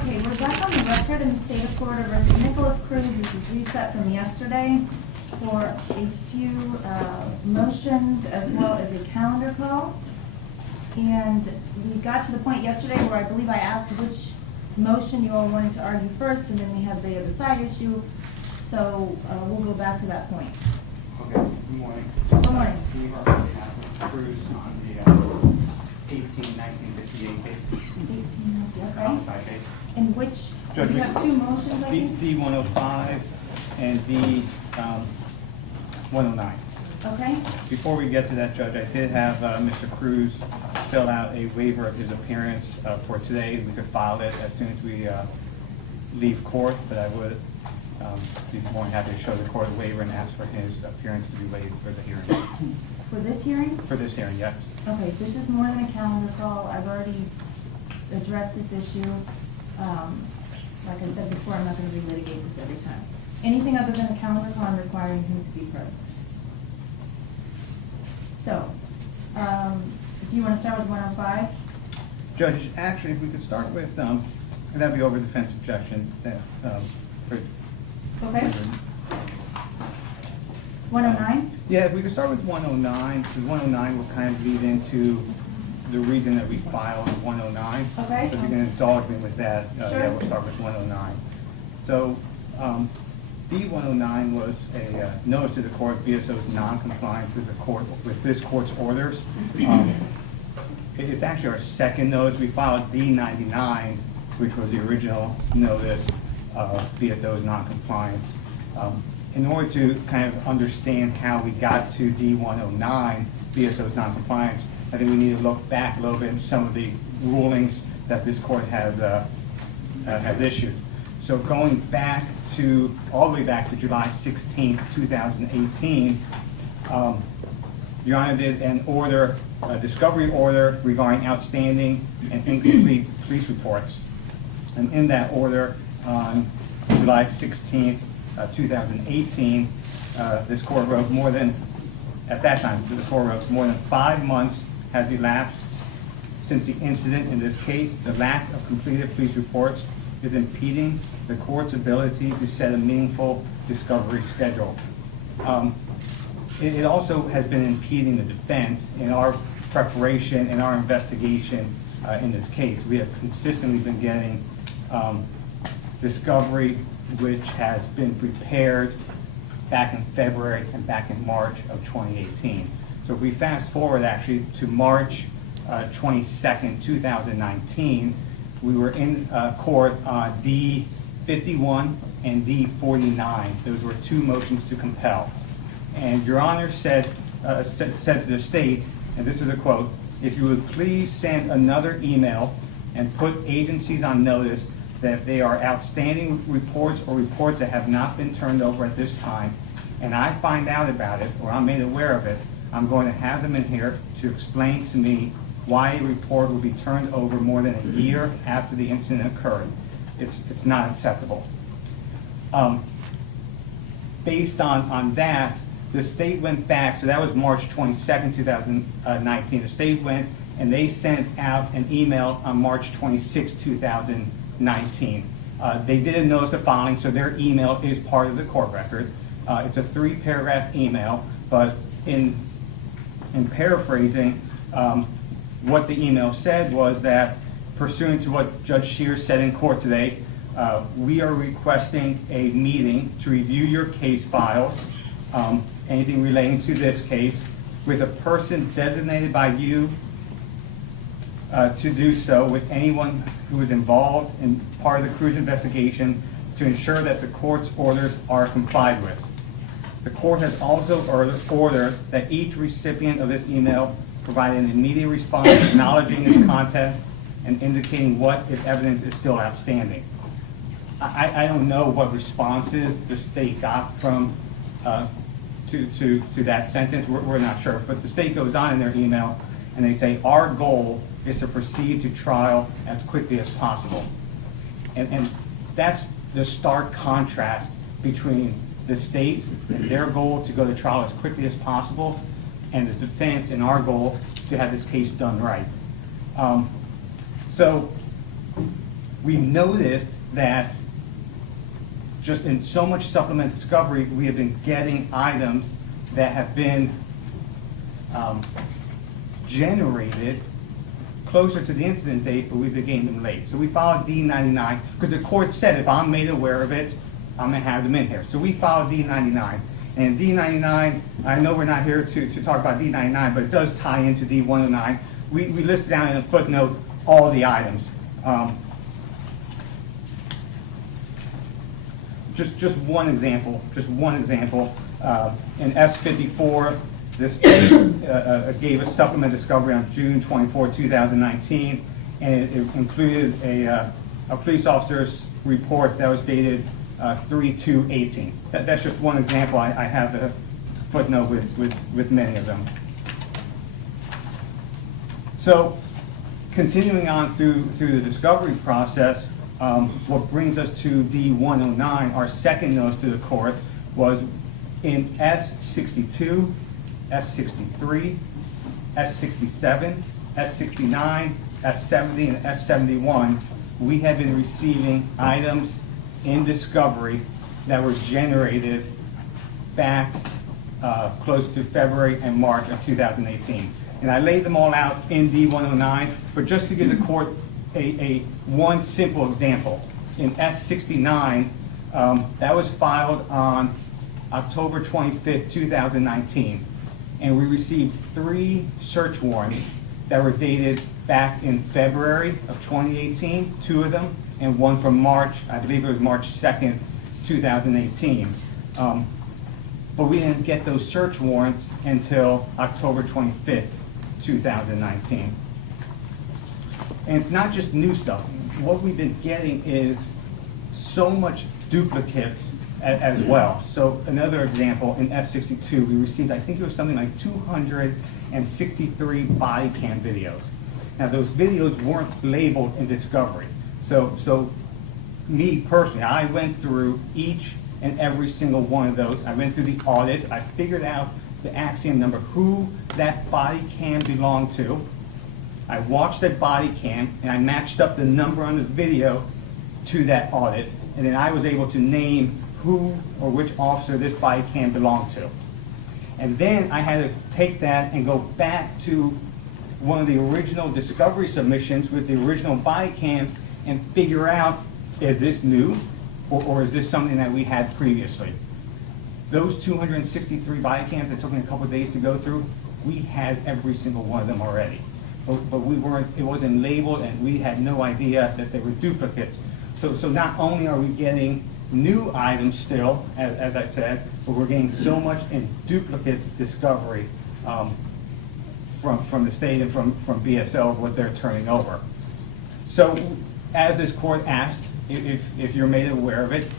Okay, we're back on the record in the state of Florida versus Nicholas Cruz. This is reset from yesterday for a few motions as well as a calendar call. And we got to the point yesterday where I believe I asked which motion you all wanted to argue first, and then we had the other side issue. So we'll go back to that point. Okay, good morning. Good morning. We are on behalf of Cruz on the 1958 case. 18, okay. Homicide case. And which, Judge, we have two motions, I think? D105 and D109. Okay. Before we get to that, Judge, I did have Mr. Cruz fill out a waiver of his appearance for today. We could file it as soon as we leave court, but I would be more than happy to show the court a waiver and ask for his appearance to be waived for the hearing. For this hearing? For this hearing, yes. Okay, this is more than a calendar call. I've already addressed this issue. Like I said before, I'm not going to relitigate this every time. Anything other than a calendar call, I'm requiring him to be present. So, do you want to start with 105? Judge, actually, if we could start with, that'd be over defense objection. Okay. 109? Yeah, if we could start with 109, because 109 will kind of lead into the reason that we filed 109. Okay. So if you can indulge me with that, Sure. yeah, we'll start with 109. So D109 was a notice to the court BSO's non-compliance with this court's orders. It's actually our second notice. We filed D99, which was the original notice of BSO's non-compliance. In order to kind of understand how we got to D109, BSO's non-compliance, I think we need to look back a little bit at some of the rulings that this court has issued. So going back to, all the way back to July 16, 2018, Your Honor did an order, a discovery order regarding outstanding and incomplete police reports. And in that order, on July 16, 2018, this court wrote at that time, the court wrote more than 5 months has elapsed since the incident in this case. The lack of completed police reports is impeding the court's ability to set a meaningful discovery schedule. It also has been impeding the defense in our preparation and our investigation in this case. We have consistently been getting discovery which has been prepared back in February and back in March of 2018. So if we fast forward actually to March 22nd, 2019, we were in court on D51 and D49. Those were two motions to compel. And Your Honor said to the state, and this is a quote, "If you would please send another email and put agencies on notice that if they are outstanding reports or reports that have not been turned over at this time, and I find out about it or I'm made aware of it, I'm going to have them in here to explain to me why a report will be turned over more than a year after the incident occurred. It's not acceptable." Based on that, the state went back, so that was March 22nd, 2019. The state went and they sent out an email on March 26, 2019. They didn't notice the filing, so their email is part of the court record. It's a 3-paragraph email, but in paraphrasing, what the email said was that, pursuant to what Judge Shear said in court today, we are requesting a meeting to review your case files, anything relating to this case, with a person designated by you to do so with anyone who is involved in part of the Cruz investigation to ensure that the court's orders are complied with. The court has also ordered that each recipient of this email provide an immediate response acknowledging its content and indicating what, if evidence, is still outstanding. I don't know what responses the state got from to that sentence. We're not sure, but the state goes on in their email and they say our goal is to proceed to trial as quickly as possible, and that's the stark contrast between the state and their goal to go to trial as quickly as possible, and the defense and our goal to have this case done right. So we noticed that just in so much supplement discovery, we have been getting items that have been generated closer to the incident date, but we've been getting them late. So we filed D99 because the court said if I'm made aware of it, I'm going to have them in here. So we filed D99. And D99, I know we're not here to talk about D99, but it does tie into D109. We listed down in a footnote all the items. Just one example. In S54, the state gave us supplement discovery on June 24, 2019, and it included a police officer's report that was dated 3/2/18. That's just one example. I have a footnote with many of them. So, continuing on through the discovery process, what brings us to D109, our second notice to the court, was in S62, S63, S67, S69, S70, and S71, we had been receiving items in discovery that were generated back close to February and March of 2018. And I laid them all out in D109, but just to give the court a one simple example. In S69, that was filed on October 25th, 2019, and we received 3 search warrants that were dated back in February of 2018, 2 of them, and one from March, I believe it was March 2nd, 2018. But we didn't get those search warrants until October 25th, 2019. And it's not just new stuff. What we've been getting is so much duplicates as well. So another example, in S62, we received, I think it was something like 263 body cam videos. Now those videos weren't labeled in discovery. So me personally, I went through each and every single one of those. I went through the audit. I figured out the axiom number, who that body cam belonged to. I watched that body cam, and I matched up the number on the video to that audit, and then I was able to name who or which officer this body cam belonged to. And then I had to take that and go back to one of the original discovery submissions with the original body cams and figure out, is this new or is this something that we had previously? Those 263 body cams that took me a couple of days to go through, we had every single one of them already. But we weren't, it wasn't labeled, and we had no idea that they were duplicates. So not only are we getting new items still, as I said, but we're getting so much in duplicate discovery from the state and from BSO of what they're turning over. So as this court asked, if you're made aware of it,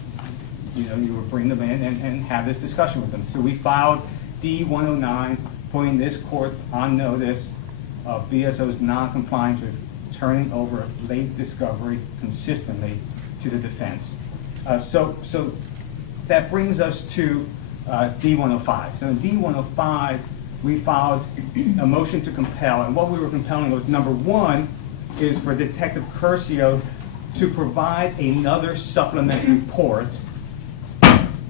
you would bring them in and have this discussion with them. So we filed D109, putting this court on notice of BSO's non-compliance with turning over late discovery consistently to the defense. So that brings us to D105. So in D105, we filed a motion to compel, and what we were compelling was, number one, is for Detective Curcio to provide another supplement report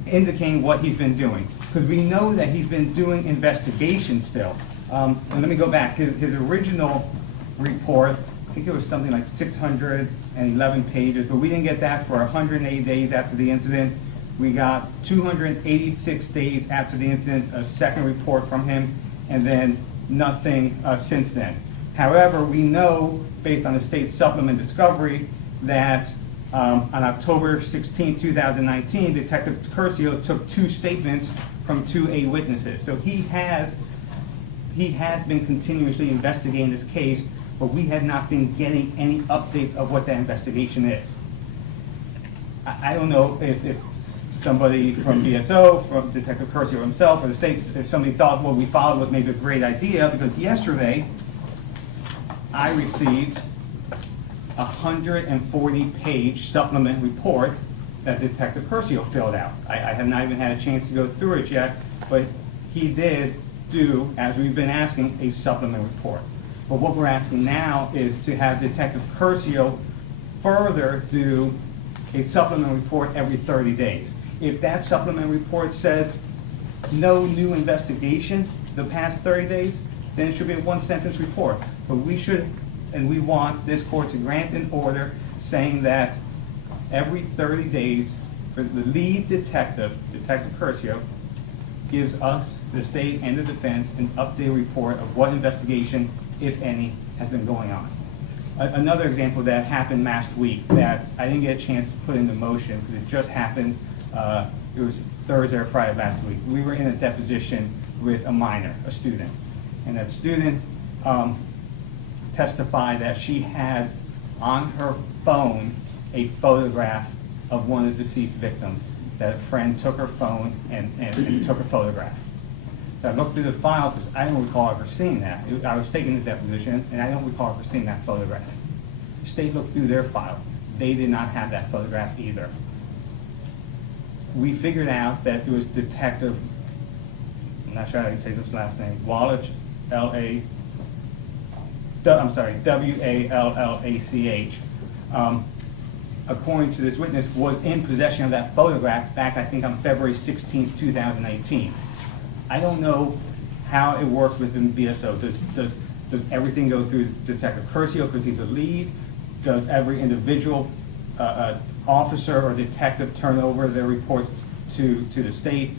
indicating what he's been doing. Because we know that he's been doing investigations still. And let me go back. His original report, I think it was something like 611 pages, but we didn't get that for 180 days after the incident. We got 286 days after the incident, a second report from him, and then nothing since then. However, we know, based on the state supplement discovery, that on October 16, 2019, Detective Curcio took 2 statements from 2 A witnesses. So he has been continuously investigating this case, but we have not been getting any updates of what that investigation is. I don't know if somebody from BSO, from Detective Curcio himself, or the state, if somebody thought what we followed was maybe a great idea, because yesterday I received a 140-page supplement report that Detective Curcio filled out. I have not even had a chance to go through it yet, but he did do, as we've been asking, a supplement report. But what we're asking now is to have Detective Curcio further do a supplemental report every 30 days. If that supplemental report says no new investigation the past 30 days, then it should be a one-sentence report. But we should, and we want this court to grant an order saying that every 30 days, for the lead detective, Detective Curcio, gives us, the state and the defense, an updated report of what investigation, if any, has been going on. Another example of that happened last week that I didn't get a chance to put into motion because it just happened, it was Thursday or Friday last week. We were in a deposition with a minor, a student, and that student testified that she had on her phone a photograph of one of the deceased victims, that a friend took her phone and took a photograph. So I looked through the file because I don't recall ever seeing that. I was taking the deposition and I don't recall ever seeing that photograph. The state looked through their file. They did not have that photograph either. We figured out that it was Detective, I'm not sure how to say this last name, Wallach, W-A-L-L-A-C-H, according to this witness, was in possession of that photograph back, I think, on February 16, 2018. I don't know how it works within BSO. Does everything go through Detective Curcio because he's a lead? Does every individual officer or detective turn over their reports to the state?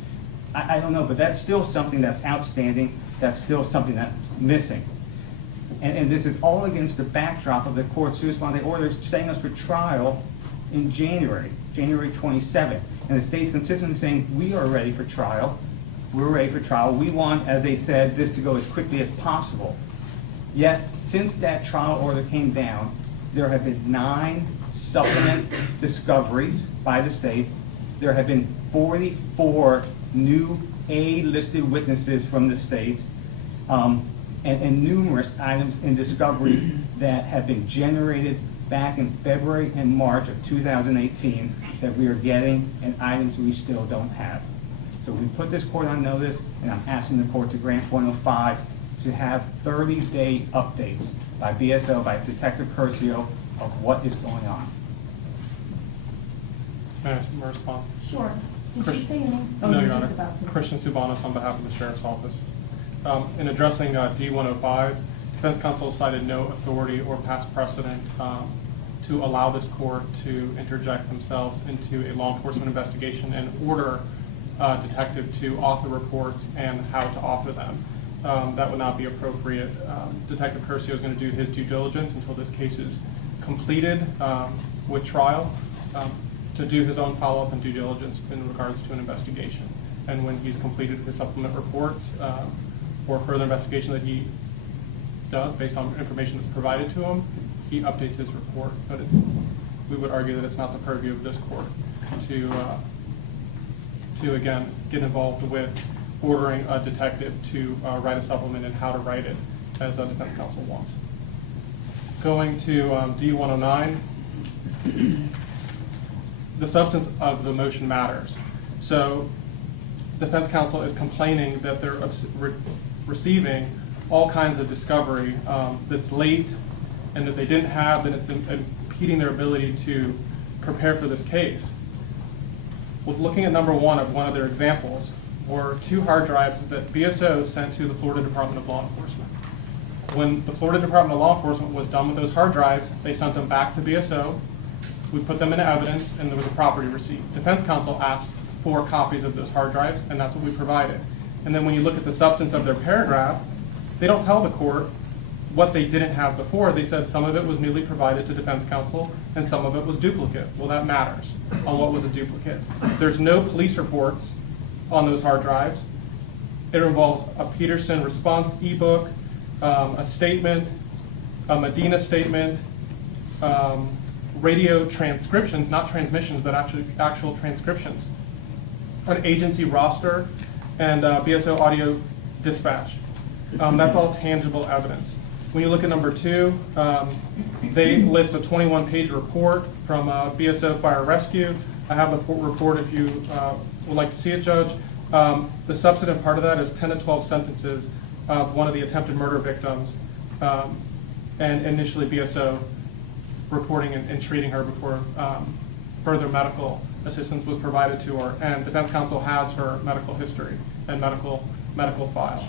I don't know, but that's still something that's outstanding. That's still something that's missing. And this is all against the backdrop of the court's sua sponte order setting us for trial in January 27th. And the state's consistently saying, we are ready for trial. We're ready for trial. We want, as they said, this to go as quickly as possible. Yet, since that trial order came down, there have been 9 supplement discoveries by the state. There have been 44 new A-listed witnesses from the state, and numerous items in discovery that have been generated back in February and March of 2018 that we are getting, and items we still don't have. So we put this court on notice, and I'm asking the court to grant 105 to have 30-day updates by BSO, by Detective Curcio, of what is going on. May I ask for a response? Sure. Did you say your name? No, you're Your just Honor. about to. Christian Subanos on behalf of the Sheriff's Office. In addressing D-105, defense counsel cited no authority or past precedent to allow this court to interject themselves into a law enforcement investigation and order a detective to author reports and how to author them. That would not be appropriate. Detective Curcio is going to do his due diligence until this case is completed with trial to do his own follow-up and due diligence in regards to an investigation. And when he's completed his supplement reports or further investigation that he does based on information that's provided to him, he updates his report. But we would argue that it's not the purview of this court to again get involved with ordering a detective to write a supplement and how to write it as a defense counsel wants. Going to D-109, the substance of the motion matters. So defense counsel is complaining that they're receiving all kinds of discovery that's late and that they didn't have, and it's impeding their ability to prepare for this case. Well, looking at number 1 of one of their examples were 2 hard drives that BSO sent to the Florida Department of Law Enforcement. When the Florida Department of Law Enforcement was done with those hard drives, they sent them back to BSO. We put them into evidence, and there was a property receipt. Defense counsel asked for copies of those hard drives, and that's what we provided. And then when you look at the substance of their paragraph, they don't tell the court what they didn't have before. They said some of it was newly provided to defense counsel, and some of it was duplicate. Well, that matters on what was a duplicate. There's no police reports on those hard drives. It involves a Peterson response ebook, a statement, a Medina statement, radio transcriptions, not transmissions, but actual transcriptions, an agency roster, and BSO audio dispatch. That's all tangible evidence. When you look at number 2, they list a 21-page report from BSO Fire Rescue. I have the report if you would like to see it, Judge. The substantive part of that is 10 to 12 sentences of one of the attempted murder victims, and initially BSO reporting and treating her before further medical assistance was provided to her. And defense counsel has her medical history and medical file.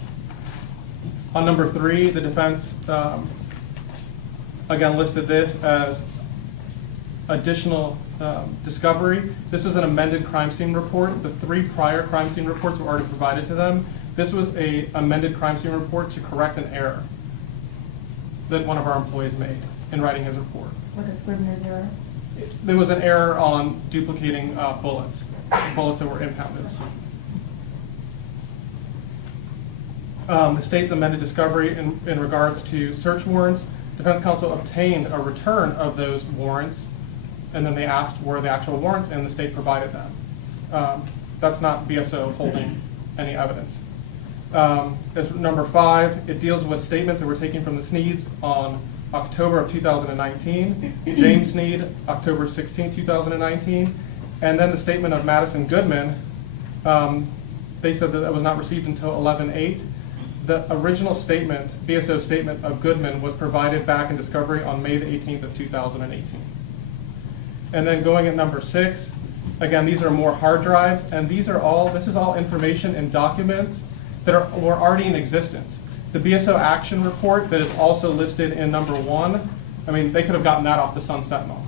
On number 3, the defense again listed this as additional discovery. This was an amended crime scene report. The 3 prior crime scene reports were already provided to them. This was an amended crime scene report to correct an error that one of our employees made in writing his report. Like a Scrivener's error? There was an error on duplicating bullets that were impounded. The state's amended discovery in regards to search warrants. Defense counsel obtained a return of those warrants, and then they asked where the actual warrants, and the state provided them. That's not BSO holding any evidence. As number 5, it deals with statements that were taken from the Sneeds on October of 2019, James Sneed, October 16, 2019, and then the statement of Madison Goodman, they said that that was not received until 11/8. The original statement, BSO statement of Goodman, was provided back in discovery on May the 18th of 2018. And then going at number 6, again, these are more hard drives, and this is all information and documents that were already in existence. The BSO action report that is also listed in number 1, I mean, they could have gotten that off the Sun Sentinel.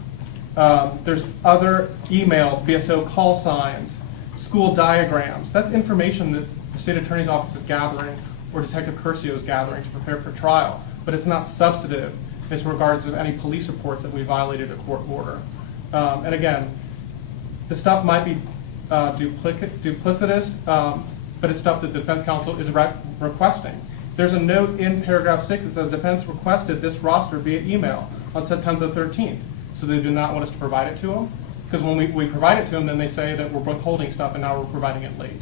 There's other emails, BSO call signs, school diagrams. That's information that the state attorney's office is gathering or Detective Curcio is gathering to prepare for trial, but it's not substantive as regards of any police reports that we violated a court order. And again, the stuff might be duplicitous, but it's stuff that defense counsel is requesting. There's a note in paragraph 6 that says defense requested this roster via email on September 13th. So they do not want us to provide it to them, because when we provide it to them, then they say that we're withholding stuff and now we're providing it late.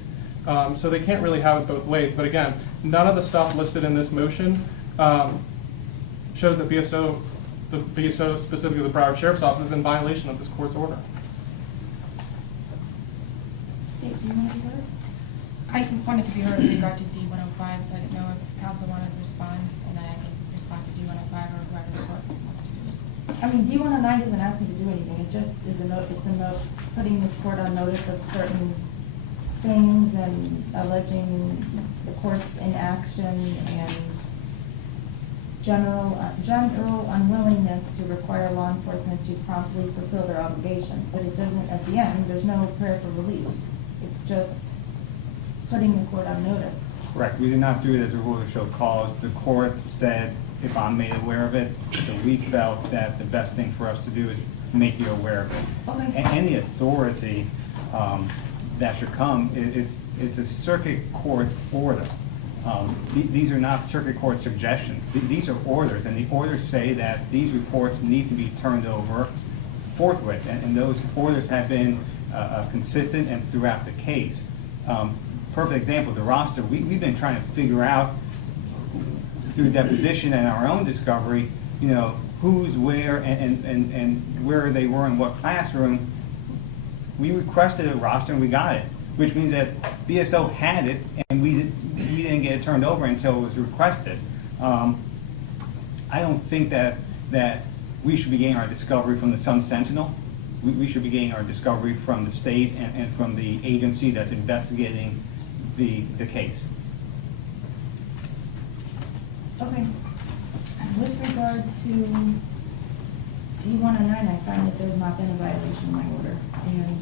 So they can't really have it both ways. But again, none of the stuff listed in this motion shows that BSO, specifically the Broward Sheriff's Office, is in violation of this court's order. State, do you want to do it? I wanted to be heard in regard to D-105, so I didn't know if council wanted to respond, and then I can respond to D-105 or whoever the court wants to do it. I mean, D-109 doesn't ask me to do anything. It just is a note, it's a note putting this court on notice of certain things and alleging the court's inaction and general unwillingness to require law enforcement to promptly fulfill their obligations. But it doesn't, at the end, there's no prayer for relief. It's just putting the court on notice. Correct. We did not do it as a rule to show cause. The court said, if I'm made aware of it, so we felt that the best thing for us to do is make you aware of it. Okay. And any authority that should come, it's a circuit court order. These are not circuit court suggestions. These are orders, and the orders say that these reports need to be turned over forthwith, and those orders have been consistent and throughout the case. Perfect example, the roster, we've been trying to figure out through deposition and our own discovery, who's where and where they were in what classroom. We requested a roster and we got it, which means that BSO had it and we didn't get it turned over until it was requested. I don't think that we should be getting our discovery from the Sun Sentinel. We should be getting our discovery from the state and from the agency that's investigating the case. Okay. With regard to D-109, I found that there's not been a violation of my order. And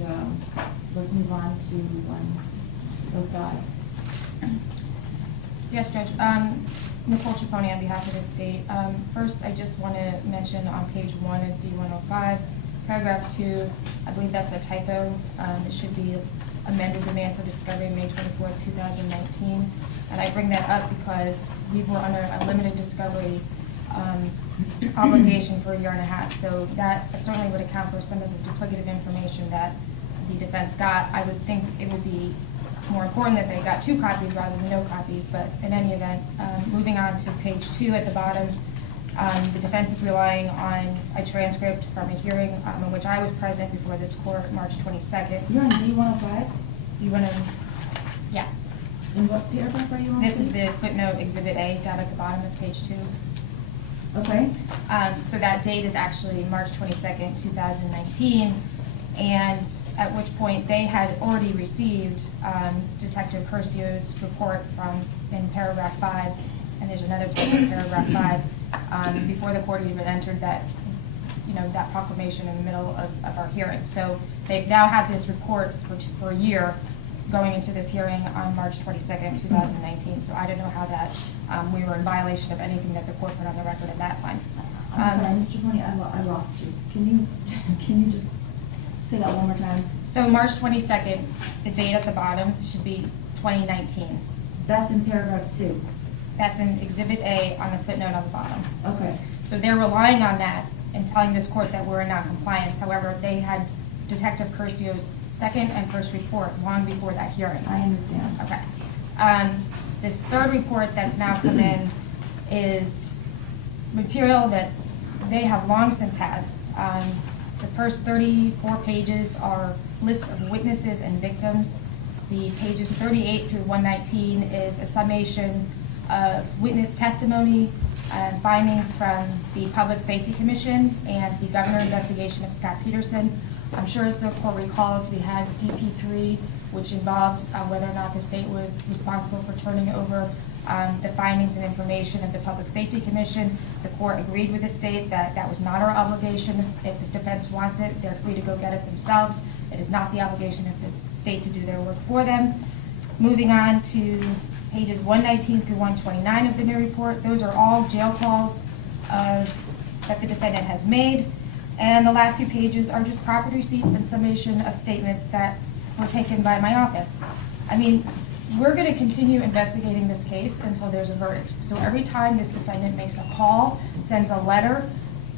let's move on to 105. Yes, Judge. Nicole Ciccone on behalf of the state. First, I just want to mention on page 1 of D-105, paragraph 2, I believe that's a typo. It should be amended demand for discovery May 24th, 2019. And I bring that up because we were under a limited discovery obligation for 1.5 years. So that certainly would account for some of the duplicative information that the defense got. I would think it would be more important that they got 2 copies rather than no copies. But in any event, moving on to page 2 at the bottom, the defense is relying on a transcript from a hearing in which I was present before this court March 22nd. You're on D-105? Do you want to? Yeah. In what paragraph are you on? This is the footnote Exhibit A down at the bottom of page 2. Okay, So that date is actually March 22nd, 2019, and at which point they had already received Detective Curcio's report in paragraph 5, and there's another point in paragraph 5, before the court even entered that, that proclamation in the middle of our hearing. So they now have this report for a year going into this hearing on March 22nd, 2019. So I don't know how that, we were in violation of anything that the court put on the record at that time. I'm sorry, Mr. Pony, I lost you. Can you just say that one more time? So March 22nd, the date at the bottom should be 2019. That's in paragraph 2. That's in Exhibit A on the footnote on the bottom. Okay, So they're relying on that and telling this court that we're in noncompliance. However, they had Detective Curcio's second and first report long before that hearing. I understand. Okay. This third report that's now come in is material that they have long since had. The first 34 pages are lists of witnesses and victims. The pages 38 through 119 is a summation of witness testimony and findings from the Public Safety Commission and the governor investigation of Scott Peterson. I'm sure as the court recalls, we had DP3, which involved whether or not the state was responsible for turning over the findings and information of the Public Safety Commission. The court agreed with the state that that was not our obligation. If this defense wants it, they're free to go get it themselves. It is not the obligation of the state to do their work for them. Moving on to pages 119 through 129 of the new report. Those are all jail calls that the defendant has made. And the last few pages are just property receipts and summation of statements that were taken by my office. I mean, we're going to continue investigating this case until there's a verdict. So every time this defendant makes a call, sends a letter,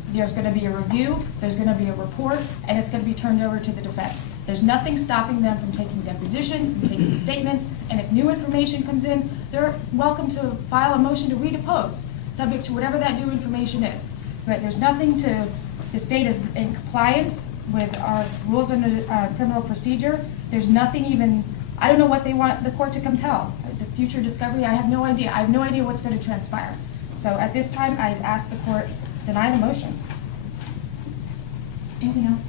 there's going to be a review, there's going to be a report, and it's going to be turned over to the defense. There's nothing stopping them from taking depositions, from taking statements, and if new information comes in, they're welcome to file a motion to redepose, subject to whatever that new information is. But there's nothing to, the state is in compliance with our rules of criminal procedure. There's nothing even, I don't know what they want the court to compel. The future discovery, I have no idea. I have no idea what's going to transpire. So at this time, I've asked the court deny the motion. Anything else?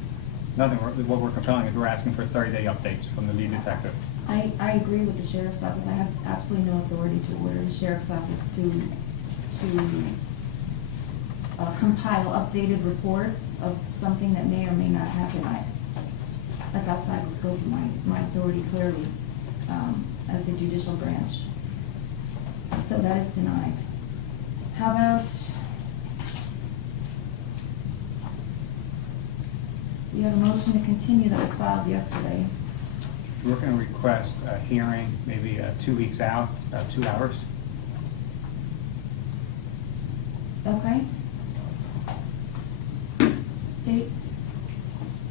Nothing, what we're compelling is we're asking for 30-day updates from the lead detective. I agree with the sheriff's office. I have absolutely no authority to order the sheriff's office to compile updated reports of something that may or may not happen. That's outside the scope of my authority clearly as a judicial branch. So that is denied. How about, we have a motion to continue that was filed yesterday. We're going to request a hearing, maybe 2 weeks out, about 2 hours. Okay. State?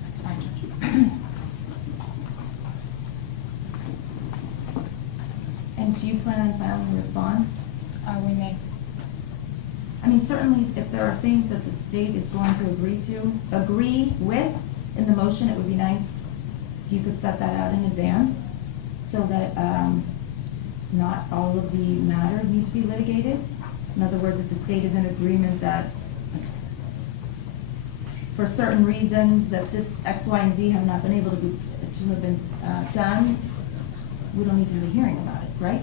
That's fine, Judge. And do you plan on filing a response? We may. I mean, certainly if there are things that the state is going to agree with in the motion, it would be nice if you could set that out in advance so that not all of the matters need to be litigated. In other words, if the state is in agreement that for certain reasons that this X, Y, and Z have not been able to have been done, we don't need to have a hearing about it, right?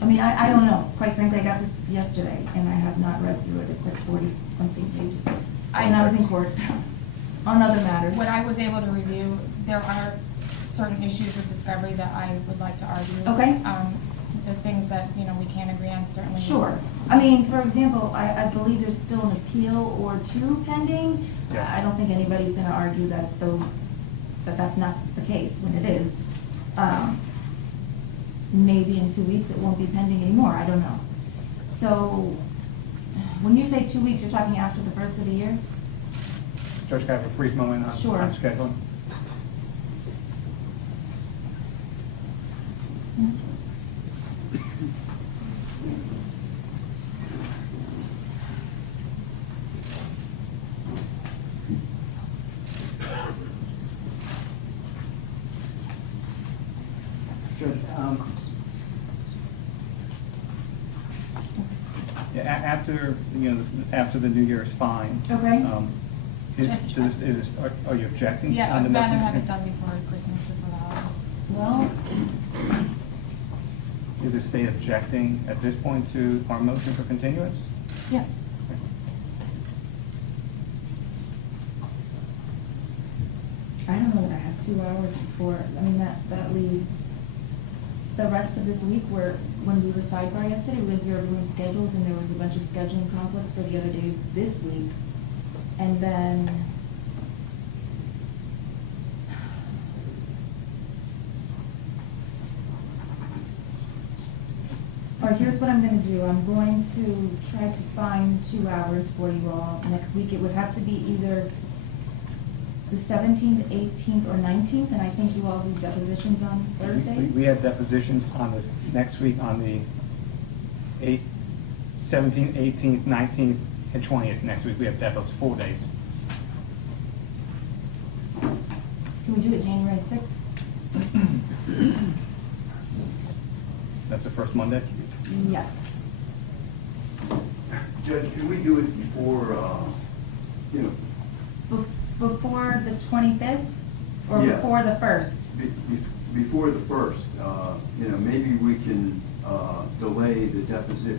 I mean, I don't know. Quite frankly, I got this yesterday, and I have not read through it. It's like 40-something pages. And I was in court on other matters. What I was able to review, there are certain issues with discovery that I would like to argue. Okay. The things that, we can't agree on, certainly. Sure. I mean, for example, I believe there's still an appeal or two pending. Yes. I don't think anybody's going to argue that that's not the case when it is. Maybe in 2 weeks it won't be pending anymore. I don't know. So when you say 2 weeks, you're talking after the first of the year? Judge, can I have a brief moment on Sure. scheduling? Sure. Yeah, after, after the New Year is fine. Okay. Are you objecting? Yeah, on the I'd rather motion? have it done before Christmas, before the holidays. Well, Is the state objecting at this point to our motion for continuance? Yes. I don't know that I have 2 hours before, I mean, that leaves the rest of this week where, when we were sidebar yesterday, we went through everyone's schedules and there was a bunch of scheduling conflicts for the other days this week. And then, or here's what I'm gonna do, I'm going to try to find 2 hours for you all next week. It would have to be either the 17th, 18th, or 19th, and I think you all do depositions on Thursdays. We have depositions on this, next week on the 17th, 18th, 19th, and 20th. Next week, we have depots, 4 days. Can we do it January 6th? That's the first Monday? Yes. Judge, can we do it before, Before the 25th, or Yeah. before the 1st? before the first? Maybe we can delay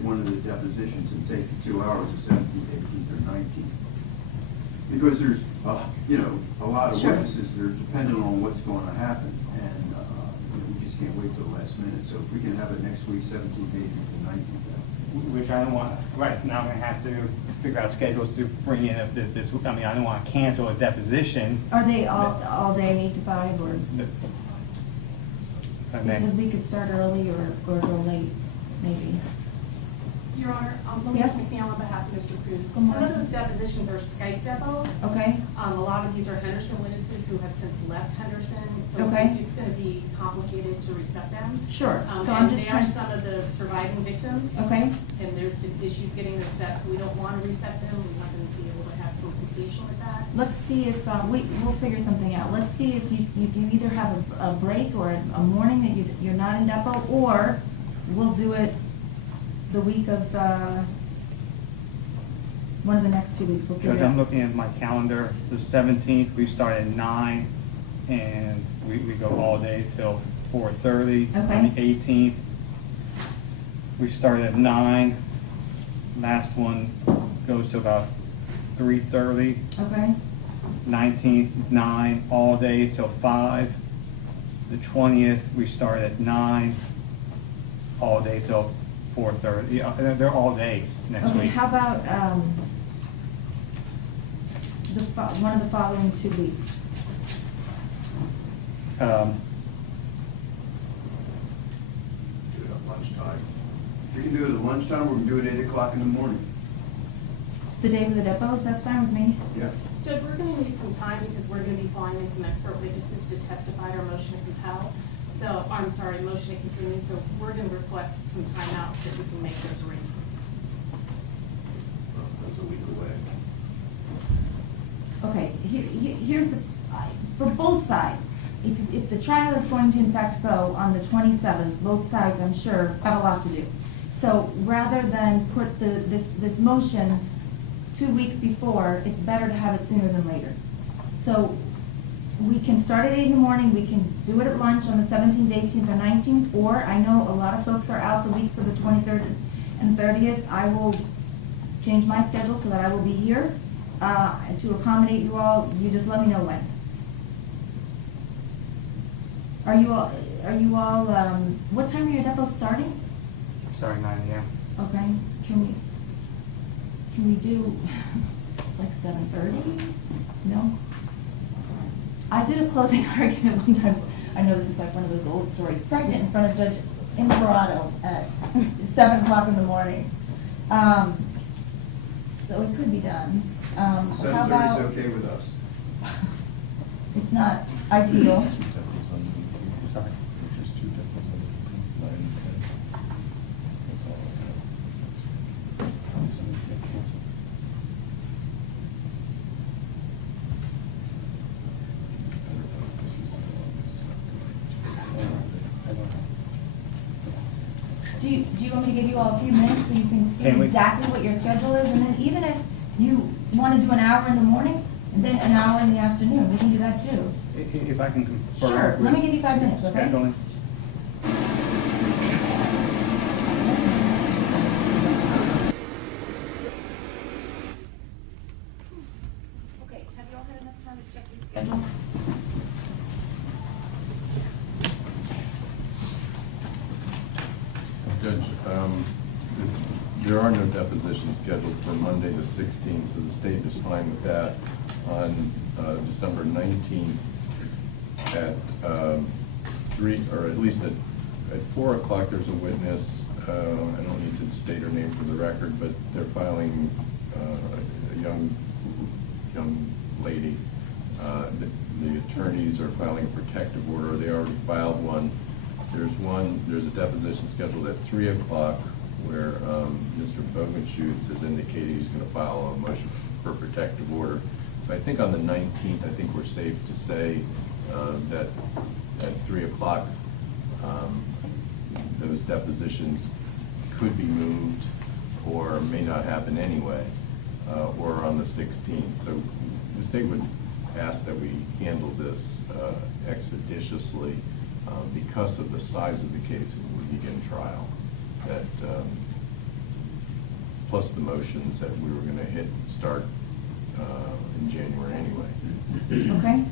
one of the depositions and take the 2 hours, the 17th, 18th, or 19th. Because there's, a lot of Sure. witnesses that are dependent on what's going to happen, and we just can't wait till the last minute. So if we can have it next week, 17th, 18th, and 19th. Which I don't want, right, now I'm gonna have to figure out schedules to bring in this, I mean, I don't wanna cancel a deposition. Are they all day, 8 to 5, or, And because then, we could start early or go late, maybe? Your Honor, Yes. Louise McNeil on behalf of Mr. Cruz. Good Some morning. of those depositions are Skype depots. Okay, A lot of these are Henderson witnesses who have since left Henderson. So Okay. it's going to be complicated to reset them. sure, so I'm And just they are trying, some of the surviving victims. okay, And there's been issues getting them set, so we don't want to reset them. We want them to be able to have full completion with that. let's see if, we'll figure something out. Let's see if you either have a break or a morning that you're not in depot, or we'll do it the week of, one of the next 2 weeks, we'll figure Judge, it I'm out. looking at my calendar, the 17th, we start at 9, and we go all day till 4:30. Okay. On the 18th, we start at 9, last one goes to about 3:30. Okay, 19th, 9, all day till 5. The 20th, we start at 9, all day till 4:30. Yeah, they're all days next okay, week. how about, one of the following 2 weeks? Do it at lunchtime. If you can do it at lunchtime, we can do it at 8 o'clock in the morning. The days of the depots, that's fine with me? Yeah. Judge, we're going to need some time because we're going to be flying in some expert witnesses to testify to our motion to compel. So, I'm sorry, motion to continue, so we're going to request some time out so that we can make those arrangements. That's a week away. Okay, here's the, for both sides, if the trial is going to in fact go on the 27th, both sides, I'm sure, have a lot to do. So rather than put this motion 2 weeks before, it's better to have it sooner than later. So we can start at 8 in the morning, we can do it at lunch on the 17th, 18th, or 19th, or I know a lot of folks are out the weeks of the 23rd and 30th. I will change my schedule so that I will be here to accommodate you all. You just let me know when. Are you all, what time are your depots starting? Sorry, 9 a.m. Okay, can we do like 7:30? No? I did a closing argument one time, I know this is like one of those old stories, pregnant in front of Judge Imperato at 7 o'clock in the morning. So it could be done. How 7:30 about, is okay with us. it's not ideal. Sorry. Just 2 depots on the 9 and 10. That's all I have. I don't know if this is the one that's I don't know. Do do you want me to give you all a few minutes so you can see Can we? exactly what your schedule is? And then even if you want to do an hour in the morning, and then an hour in the afternoon, we can do that too. If I can confirm. Sure, let me with give you 5 minutes, okay? scheduling. Okay, have you all had enough time to check your schedule? Judge, there are no depositions scheduled for Monday the 16th, so the state is fine with that. On December 19th at 3, or at least at 4 o'clock, there's a witness. I don't need to state her name for the record, but they're filing a young lady. The attorneys are filing a protective order. They already filed one. There's a deposition scheduled at 3 o'clock where Mr. Bogenschutz has indicated he's going to file a motion for protective order. So I think on the 19th, I think we're safe to say that at 3 o'clock, those depositions could be moved or may not happen anyway, or on the 16th. So the state would ask that we handle this expeditiously because of the size of the case when we begin trial. That plus the motions that we were going to start in January anyway. Okay?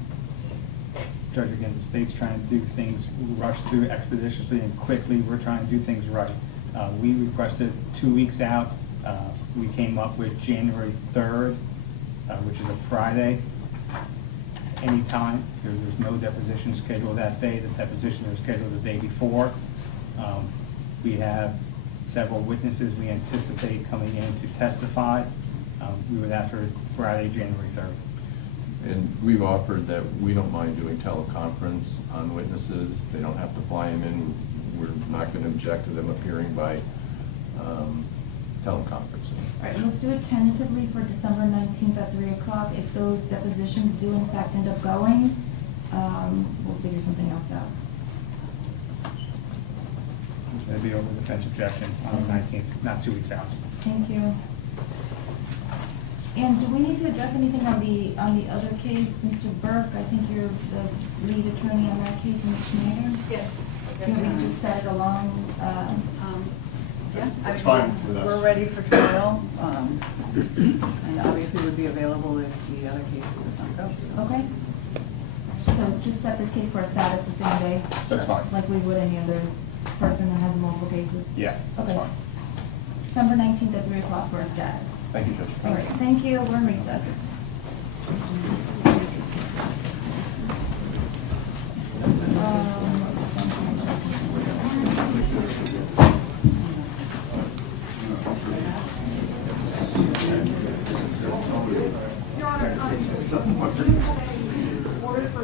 Judge, again, the state's trying to do things, rush through expeditiously and quickly. We're trying to do things right. We requested 2 weeks out. We came up with January 3rd, which is a Friday. Anytime. There's no deposition scheduled that day. The depositions are scheduled the day before. We have several witnesses we anticipate coming in to testify. We would ask for Friday, January 3rd. And we've offered that we don't mind doing teleconference on witnesses. They don't have to fly them in. We're not going to object to them appearing by teleconferencing. All right, let's do it tentatively for December 19th at 3 o'clock. If those depositions do in fact end up going, we'll figure something else out. It'll be over the defense objection on the 19th, not 2 weeks out. Thank you. And do we need to address anything on the other case? Mr. Burke, I think you're the lead attorney on that case, Ms. Schneider? Yes. Can we just set it along? Yeah, I That's mean, fine with us. We're ready for trial, and obviously would be available if the other case does not go, so. Okay. So just set this case for a status the same day? That's fine. Like we would any other person that has multiple cases? Yeah, that's Okay. fine. December 19th at 3 o'clock for a status. Thank you, Judge. All right, thank you. We're in recess. Your Honor, order for